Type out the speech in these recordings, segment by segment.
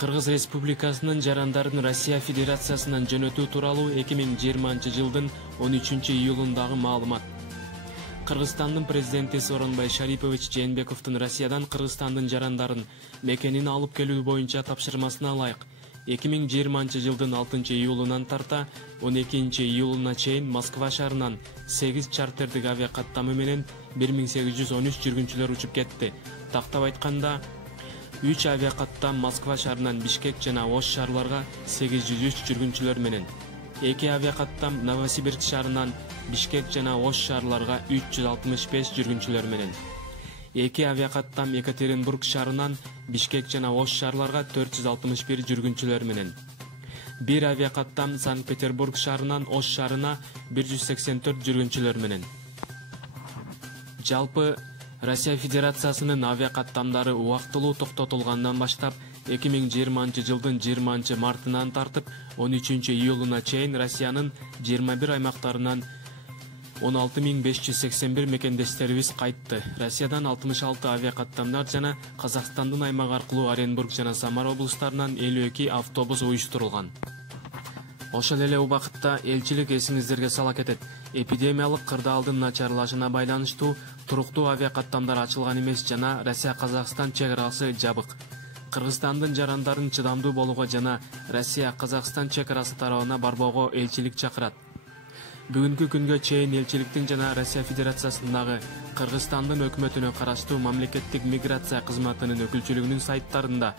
Кыргыз Республикасынын жарандарын Россия Федерациясынан жөнөтүү тууралуу 2020-жылдын 13-июлундагы маалымат. Кыргызстандын президенти Сооронбай Шарипович Жээнбековдун Россиядан Кыргызстандын жарандарын мекенин алып келүү боюнча тапшырмасына ылайык 2020-жылдын 6-июлунан тарта 12-июлуна чейин Москва шаарынан 8 чартердик авиакаттамы менен 1813 жүргүнчүлөр учуп кетти. Тактап айтканда 3 авиакаттам Москва шаарынан Бишкек жана Ош шаарларга 803 жүргүнчүлөр менен, 2 авиакаттам Новосибирск шаарынан Бишкек жана Ош шаарларга 365 жүргүнчүлөр менен, 2 авиакаттам Екатеринбург шаарынан Бишкек жана Ош шаарларга 461 жүргүнчүлөр менен, 1 авиакаттам Санкт-Петербург шаарынан Ош шаарына 184 жүргүнчүлөр менен. Жалпы Россия Федерациясынын авиакаттамдары убактылуу токтотулгандан баштап 2020-жылдын 20 мартынан тартып 13-июлуна чейин Россиянын 21 аймактарынан 16581 мекендештерибиз кайтты. Россиядан 66 авиакаттамдар жана Казакстандын аймагы аркылуу Оренбург жана Самара облустарынан 52 автобус уюштурулган. Ошол эле убакытта элчилик эсиңиздерге сала кетет. Эпидемиялык кырдаалдын начарлашына байланыштуу туруктуу авиакаттамдар ачылган эмес жана Россия-Казакстан чек арасы жабык. Кыргызстандын жарандарын чыдамдуу болууга жана Россия-Казакстан чек арасы тарабына барбоого элчилик чакырат. Бүгүнкү күнгө чейин элчиликтин жана Россия Федерациясындагы Кыргызстандын өкмөтүнө караштуу мамлекеттик миграция кызматынын өкүлчүлүгүнүн сайттарында,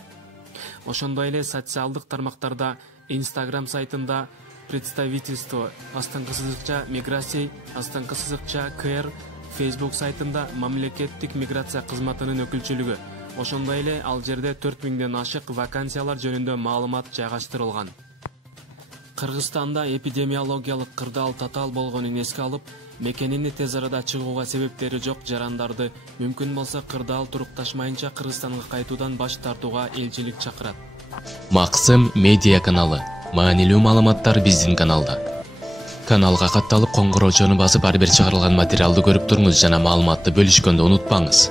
ошондой эле социалдык тармактарда, Instagram сайтында представительство астыңкы миграция астыңкы КР, Facebook сайтында мамлекеттик миграция кызматынын өкүлчүлүгү, ошондой эле ал жерде 4000ден ашык вакансиялар жөнүндө маалымат жайгаштырылган. Кыргызстанда эпидемиологиялык кырдаал татаал болгонун эске алып, мекенини тез арада чыгууга себептери жок жарандарды мүмкүн болсо кырдаал турукташмайынча Кыргызстанга кайтуудан баш тартууга элчилик чакырат. Максым медиа каналы. Маанилүү маалыматтар биздин каналда. Каналга катталып коңгуроочону басып ар бир чыгарылган материалды көрүп туруңуз жана маалыматты бөлүшкөндү унутпаңыз.